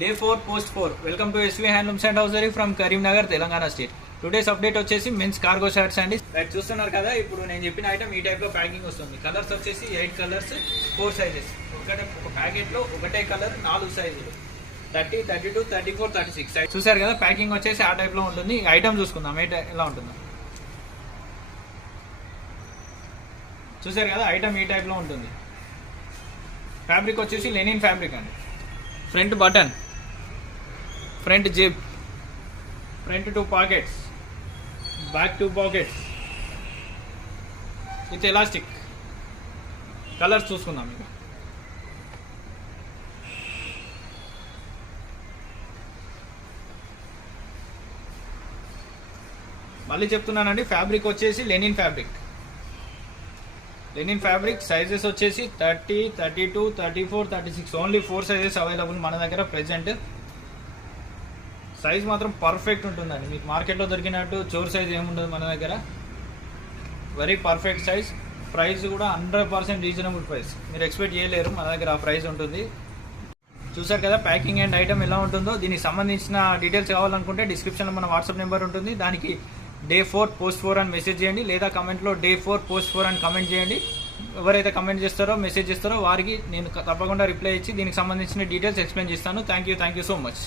Day 4 post 4. Welcome to SV Handlooms and Housery from Karimnagar, Telangana state. Today's update వచ్చేసి men's cargo shirts అండి. Right చూస్తున్నారు కదా, ఇప్పుడు నేను చెప్పిన ఐటమ్ ఈ టైప్ లో ప్యాకింగ్ వస్తుంది. కలర్స్ వచ్చేసి 8 కలర్స్ 4 సైజెస్. ఒక ప్యాకెట్ లో ఒకటే కలర్ 4 సైజులు 30, 32, 34, 36. చూసారు కదా, ప్యాకింగ్ వచ్చేసి ఆ టైప్ లో ఉంటుంది. ఐటమ్ చూసుకుందాం ఎలా ఉంటుందో. చూసారు కదా, ఐటమ్ ఈ టైప్ లో ఉంటుంది. ఫ్యాబ్రిక్ వచ్చేసి లెనిన్ ఫ్యాబ్రిక్ అండి. Front button, front zip, front 2 pockets, back 2 pockets with elastic. Colours చూసుకుందాం. ఇక మళ్ళీ చెప్తున్నానండి, ఫ్యాబ్రిక్ వచ్చేసి linen fabric. Linen fabric sizes వచ్చేసి 30, 32, 34, 36. ఓన్లీ 4 సైజెస్ అవైలబుల్ మన దగ్గర ప్రెజెంట్. సైజ్ మాత్రం పర్ఫెక్ట్ ఉంటుందండి. మీకు మార్కెట్లో దొరికినట్టు చోర్ సైజ్ ఏముండదు మన దగ్గర. Very perfect size. ప్రైస్ కూడా 100% రీజనబుల్ ప్రైస్. మీరు ఎక్స్పెక్ట్ చేయలేరు, మన దగ్గర ఆ ప్రైస్ ఉంటుంది. చూసారు కదా ప్యాకింగ్ అండ్ ఐటమ్ ఎలా ఉంటుందో. దీనికి సంబంధించిన డీటెయిల్స్ కావాలనుకుంటే డిస్క్రిప్షన్లో మన వాట్సాప్ నెంబర్ ఉంటుంది. దానికి Day 4 post 4 అని మెసేజ్ చేయండి, లేదా కమెంట్లో Day 4 post 4 అని కమెంట్ చేయండి. ఎవరైతే కమెంట్ చేస్తారో, మెసేజ్ చేస్తారో వారికి నేను తప్పకుండా రిప్లై ఇచ్చి దీనికి సంబంధించిన డీటెయిల్స్ ఎక్స్ప్లెయిన్ చేస్తాను. Thank you so much.